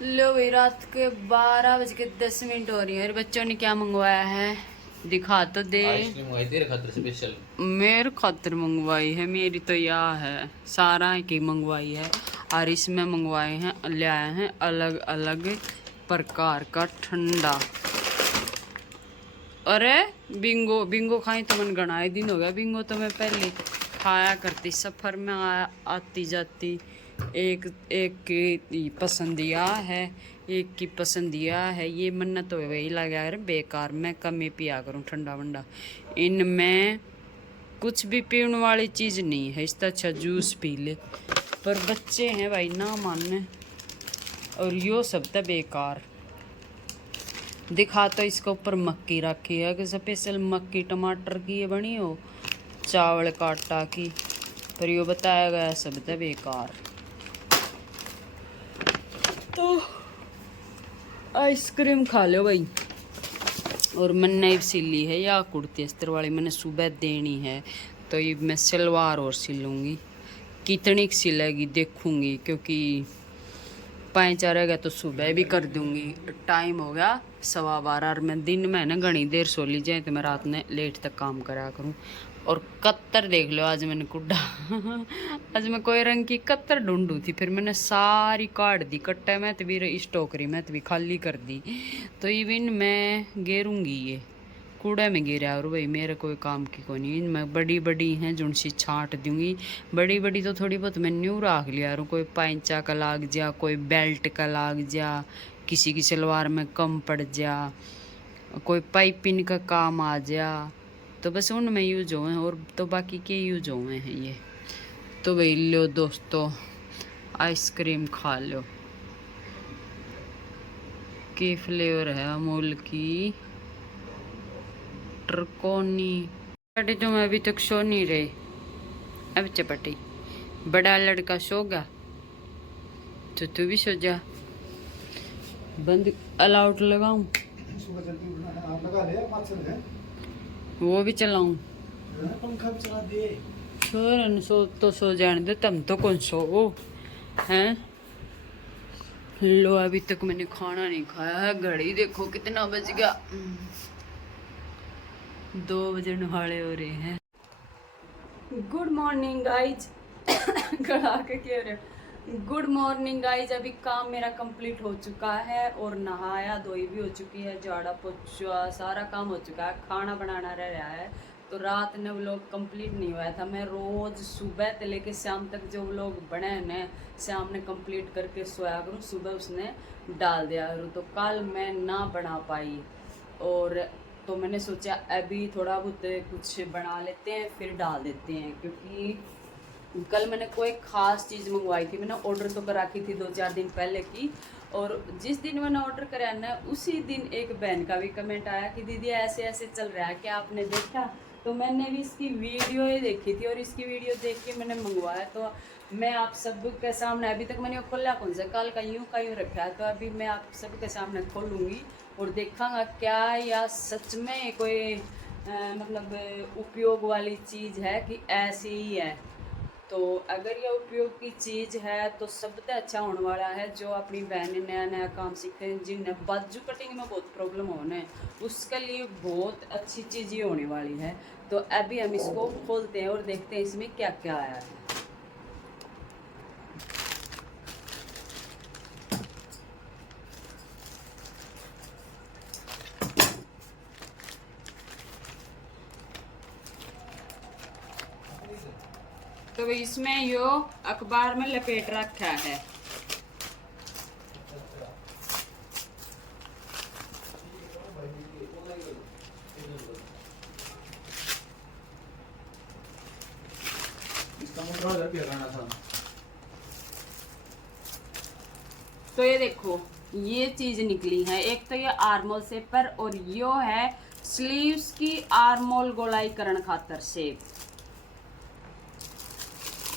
लो भाई, रात के 12:10 हो रही है। बच्चों ने क्या मंगवाया है दिखा तो दे। आइसक्रीम मंगाई तेरे खातिर स्पेशल। मेरे खातिर मंगवाई है, मेरी तो यह है, सारा की मंगवाई है। और इसमें मंगवाए हैं, ले आए हैं अलग अलग प्रकार का ठंडा। अरे बिंगो बिंगो खाई तो मन गणाए दिन हो गया। बिंगो तो मैं पहले खाया करती, सफर में आती जाती। एक एक की पसंदिया है, एक की पसंदिया है। ये मन्नत तो वही लगा यार, बेकार मैं कम ही पिया करूँ ठंडा वंडा। इनमें कुछ भी पीने वाली चीज़ नहीं है, इससे अच्छा जूस पी ले। पर बच्चे हैं भाई ना मानने, और यो सब तो बेकार। दिखा तो इसके ऊपर मक्की रखी है कि स्पेशल मक्की टमाटर की ये बनी हो, चावल का आटा की। पर यो बताया गया सब तो बेकार। तो आइसक्रीम खा लो भाई। और मैंने सिली है या कुर्ती अस्तर वाली, मैंने सुबह देनी है, तो ये मैं सलवार और सिलूँगी। कितनी सिलेगी देखूँगी, क्योंकि 5 रहेगा तो सुबह भी कर दूँगी। टाइम हो गया 12:15, और मैं दिन में ना घनी देर सो ली जाए तो मैं रात में लेट तक काम करा करूँ। और कत्तर देख लो आज मैंने कुड्डा आज मैं कोई रंग की कत्तर ढूंढू थी, फिर मैंने सारी काट दी कट्टे में, तो भी इस टोकरी में तो भी खाली कर दी। तो इवन मैं गेरूँगी ये कूड़े में गिरा। और भाई मेरे कोई काम की को नहीं, मैं बड़ी बड़ी हैं जुनसी छांट दूंगी। बड़ी बड़ी तो थोड़ी बहुत मैं न्यू रख लिया, और कोई पैंचा का लाग जा, कोई बेल्ट का लाग जा, किसी की सलवार में कम पड़ जा, कोई पाइपिंग का काम आ जा, तो बस उनमें यूज हुए हैं, और तो बाकी के यूज हुए हैं ये। तो भाई लो दोस्तों, आइसक्रीम खा लो। की फ्लेवर है अमूल की ट्रकोनी। चपाटी तुम अभी तक सो नहीं रहे। अब चपाटी बड़ा लड़का सो गया तो तू भी सो जा। बंद अलाउट लगाऊं, वो भी चलाऊं, पंखा भी चला दे। सो तो सो जाने दे, तुम तो कौन सो हैं। लो अभी तक मैंने खाना नहीं खाया है। घड़ी देखो कितना बज गया, 2 बजने वाले हो रहे हैं। गुड मॉर्निंग गाइज गला के कह रहे। गुड मॉर्निंग गाइज, अभी काम मेरा कंप्लीट हो चुका है, और नहाया धोई भी हो चुकी है, झाड़ा पोछा सारा काम हो चुका है, खाना बनाना रह रहा है। तो रात ने व्लॉग कंप्लीट नहीं हुआ था। मैं रोज़ सुबह से लेके शाम तक जो व्लॉग बने हैं शाम ने कंप्लीट करके सोया करूँ, सुबह उसने डाल दिया करूँ। तो कल मैं ना बना पाई, और तो मैंने सोचा अभी थोड़ा बहुत कुछ बना लेते हैं फिर डाल देते हैं, क्योंकि कल मैंने कोई ख़ास चीज़ मंगवाई थी। मैंने ऑर्डर तो करा की थी 2-4 दिन पहले की, और जिस दिन मैंने ऑर्डर कराया ना उसी दिन एक बहन का भी कमेंट आया कि दीदी ऐसे ऐसे चल रहा है, क्या आपने देखा? तो मैंने भी इसकी वीडियो ही देखी थी, और इसकी वीडियो देख के मैंने मंगवाया। तो मैं आप सबके सामने, अभी तक मैंने खोला कौन सा, कल का यूँ रखा है, तो अभी मैं आप सबके सामने खोलूँगी और देखूँगा क्या या सच में कोई मतलब उपयोग वाली चीज़ है कि ऐसी ही है। तो अगर यह उपयोग की चीज़ है तो सबसे अच्छा होने वाला है। जो अपनी बहनें नया नया काम सीखते हैं, जिन्हें बाजू कटिंग में बहुत प्रॉब्लम होने, उसके लिए बहुत अच्छी चीज़ ये होने वाली है। तो अभी हम इसको खोलते हैं और देखते हैं इसमें क्या क्या आया है। तो इसमें यो अखबार में लपेट रखा है। इसका 15,000 रुपया था। तो ये देखो ये चीज निकली है। एक तो ये आर्मोल सेपर, और यो है स्लीव्स की आर्मोल गोलाई करण खातर शेप।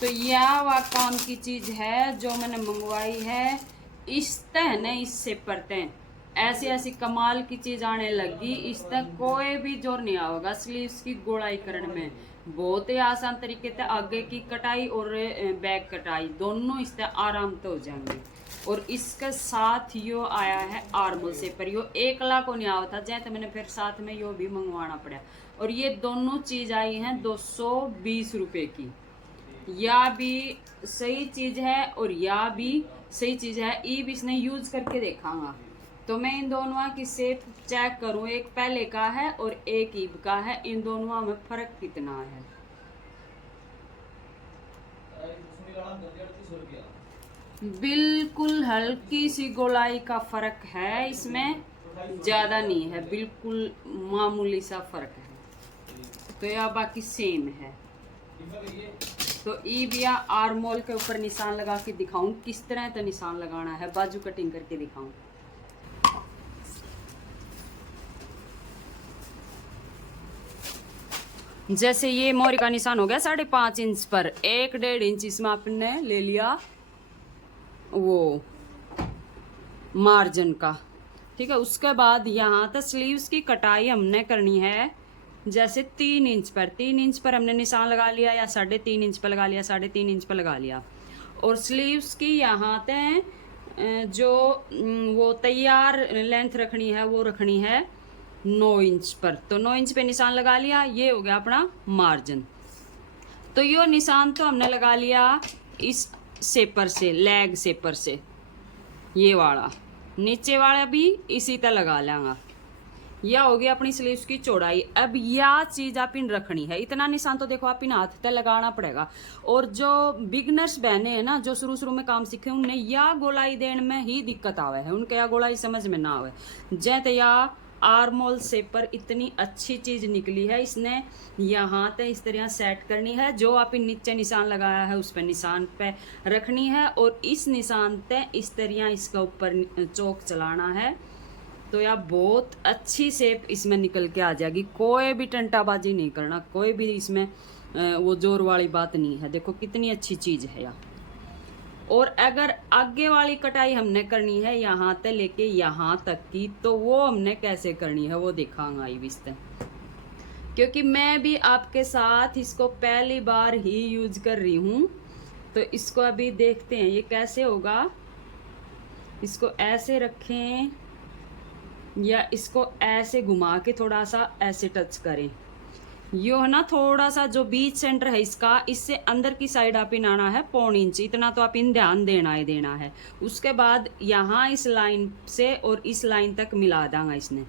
तो यह वह काम की चीज है जो मैंने मंगवाई है। इस तह ने इससे परते ऐसी ऐसी कमाल की चीज आने लगी, इस तक कोई भी जोर नहीं आओगा। स्लीव्स की गोलाई करण में बहुत ही आसान तरीके से आगे की कटाई और बैक कटाई दोनों इस तक आराम तो हो जाएंगे। और इसके साथ यो आया है आर्मोल से पर यो 1 लाख को नहीं आया था जैसे मैंने फिर साथ में यो भी मंगवाना पड़ा। और ये दोनों चीज आई हैं 220 रुपए की। या भी सही चीज है और या भी सही चीज है। ई भी इसने यूज करके देखांगा तो मैं इन दोनों की सेप चेक करूं। एक पहले का है और एक ईब का है, इन दोनों में फर्क कितना है। बिल्कुल हल्की सी गोलाई का फर्क है, इसमें ज्यादा नहीं है, बिल्कुल मामूली सा फर्क है। तो यह बाकी सेम है। तो ईब या आर्मोल के ऊपर निशान लगा के दिखाऊं किस तरह का निशान लगाना है, बाजू कटिंग करके दिखाऊं। जैसे ये मोरी का निशान हो गया 5.5 इंच पर, 1.5 इंच इसमें आपने ले लिया वो मार्जिन का, ठीक है। उसके बाद यहाँ तक स्लीव्स की कटाई हमने करनी है जैसे 3 इंच पर। 3 इंच पर हमने निशान लगा लिया या 3.5 इंच पर लगा लिया, 3.5 इंच पर लगा लिया। और स्लीव्स की यहाँ तक जो वो तैयार लेंथ रखनी है वो रखनी है 9 इंच पर। तो 9 इंच पे निशान लगा लिया, ये हो गया अपना मार्जिन। तो ये निशान तो हमने लगा लिया इस सेपर से, लेग सेपर से, ये वाला नीचे वाला भी इसी तरह लगा लेंगे। यह हो गया अपनी स्लीव्स की चौड़ाई। अब यह चीज आप इन रखनी है, इतना निशान तो देखो आप इन हाथ तक लगाना पड़ेगा। और जो बिगनर्स बहने हैं ना, जो शुरू शुरू में काम सीखे, उन्हें या गोलाई देने में ही दिक्कत आवे है, उनके या गोलाई समझ में ना आवे। जैसे या आर्मोल सेपर इतनी अच्छी चीज निकली है, इसने यहाँ तक इस तरह सेट करनी है। जो आप नीचे निशान लगाया है उस पर निशान पे रखनी है और इस निशान पे इस तरह इसका ऊपर चौक चलाना है। तो यार बहुत अच्छी शेप इसमें निकल के आ जाएगी। कोई भी टंटाबाजी नहीं करना, कोई भी इसमें वो जोर वाली बात नहीं है। देखो कितनी अच्छी चीज है यार। और अगर आगे वाली कटाई हमने करनी है यहाँ तक लेके यहाँ तक की, तो वो हमने कैसे करनी है वो दिखाऊंगा इस तरह, क्योंकि मैं भी आपके साथ इसको पहली बार ही यूज कर रही हूँ। तो इसको अभी देखते हैं ये कैसे होगा। इसको ऐसे रखें या इसको ऐसे घुमा के थोड़ा सा ऐसे टच करें। यो है ना थोड़ा सा जो बीच सेंटर है इसका, इससे अंदर की साइड आप इन आना है 1.5 इंच, इतना तो आप इन ध्यान देना है। उसके बाद यहाँ इस लाइन से और इस लाइन तक मिला देंगे इसने।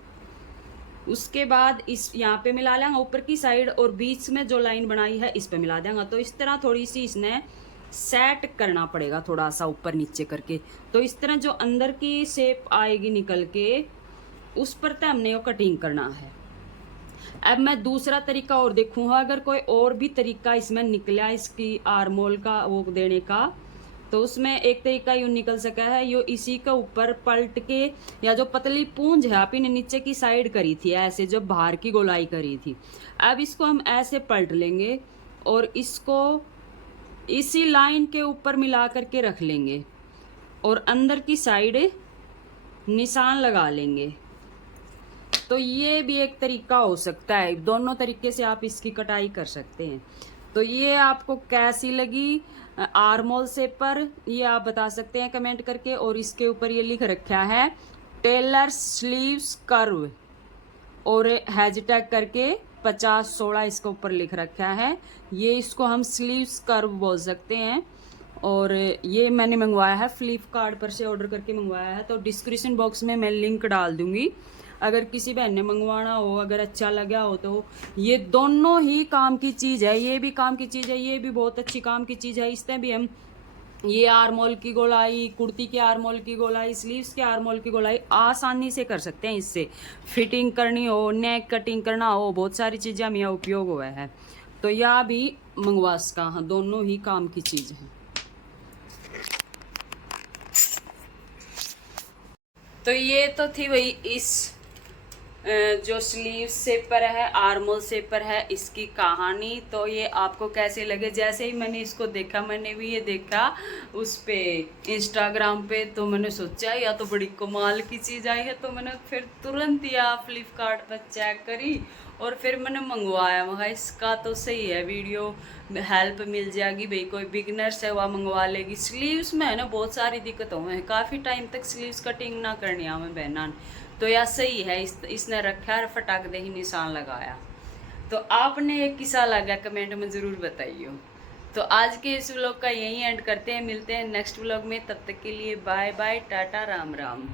उसके बाद इस यहाँ पे मिला लेंगे ऊपर की साइड और बीच में जो लाइन बनाई है इस पे मिला देंगे। तो इस तरह थोड़ी सी इसने सेट करना पड़ेगा थोड़ा सा ऊपर नीचे करके। तो इस तरह जो अंदर की शेप आएगी निकल के, उस पर तो हमने वो कटिंग करना है। अब मैं दूसरा तरीका और देखूंगा, अगर कोई और भी तरीका इसमें निकला इसकी आर्मोल का वो देने का, तो उसमें एक तरीका यूँ निकल सका है। यो इसी के ऊपर पलट के, या जो पतली पूंछ है आप ने नीचे की साइड करी थी ऐसे, जो बाहर की गोलाई करी थी, अब इसको हम ऐसे पलट लेंगे और इसको इसी लाइन के ऊपर मिला करके रख लेंगे और अंदर की साइड निशान लगा लेंगे। तो ये भी एक तरीका हो सकता है। दोनों तरीके से आप इसकी कटाई कर सकते हैं। तो ये आपको कैसी लगी आर्मोल सेपर, ये आप बता सकते हैं कमेंट करके। और इसके ऊपर ये लिख रखा है टेलर स्लीव्स कर्व और हैशटैग करके 5016 इसके ऊपर लिख रखा है। ये इसको हम स्लीव्स कर्व बोल सकते हैं। और ये मैंने मंगवाया है फ्लिपकार्ट पर से ऑर्डर करके मंगवाया है। तो डिस्क्रिप्शन बॉक्स में मैं लिंक डाल दूंगी, अगर किसी बहन ने मंगवाना हो, अगर अच्छा लगा हो तो। ये दोनों ही काम की चीज़ है, ये भी काम की चीज़ है, ये भी बहुत अच्छी काम की चीज़ है। इसमें भी हम ये आर्मोल की गोलाई, कुर्ती के आर्मोल की गोलाई, स्लीव्स के आर्मोल की गोलाई आसानी से कर सकते हैं। इससे फिटिंग करनी हो, नेक कटिंग करना हो, बहुत सारी चीज़ें हम यहाँ उपयोग हुआ है। तो यह भी मंगवा सका, हाँ दोनों ही काम की चीज़ है। तो ये तो थी वही इस जो स्लीव सेपर है, आर्मोल सेपर है, इसकी कहानी। तो ये आपको कैसे लगे? जैसे ही मैंने इसको देखा, मैंने भी ये देखा उस पे इंस्टाग्राम पे, तो मैंने सोचा या तो बड़ी कमाल की चीज़ आई है, तो मैंने फिर तुरंत या फ्लिपकार्ट पर चेक करी और फिर मैंने मंगवाया। मगर इसका तो सही है, वीडियो हेल्प मिल जाएगी भाई, कोई बिगनर्स है वह मंगवा लेगी। स्लीव्स में है ना बहुत सारी दिक्कतों में, काफ़ी टाइम तक स्लीव्स कटिंग ना करनी हमें बहना, तो यह सही है। इसने रखा और फटाक दे ही निशान लगाया। तो आपने ये किसा लगा कमेंट में ज़रूर बताइए। तो आज के इस व्लॉग का यहीं एंड करते हैं, मिलते हैं नेक्स्ट व्लॉग में। तब तक के लिए बाय बाय, टाटा, राम राम।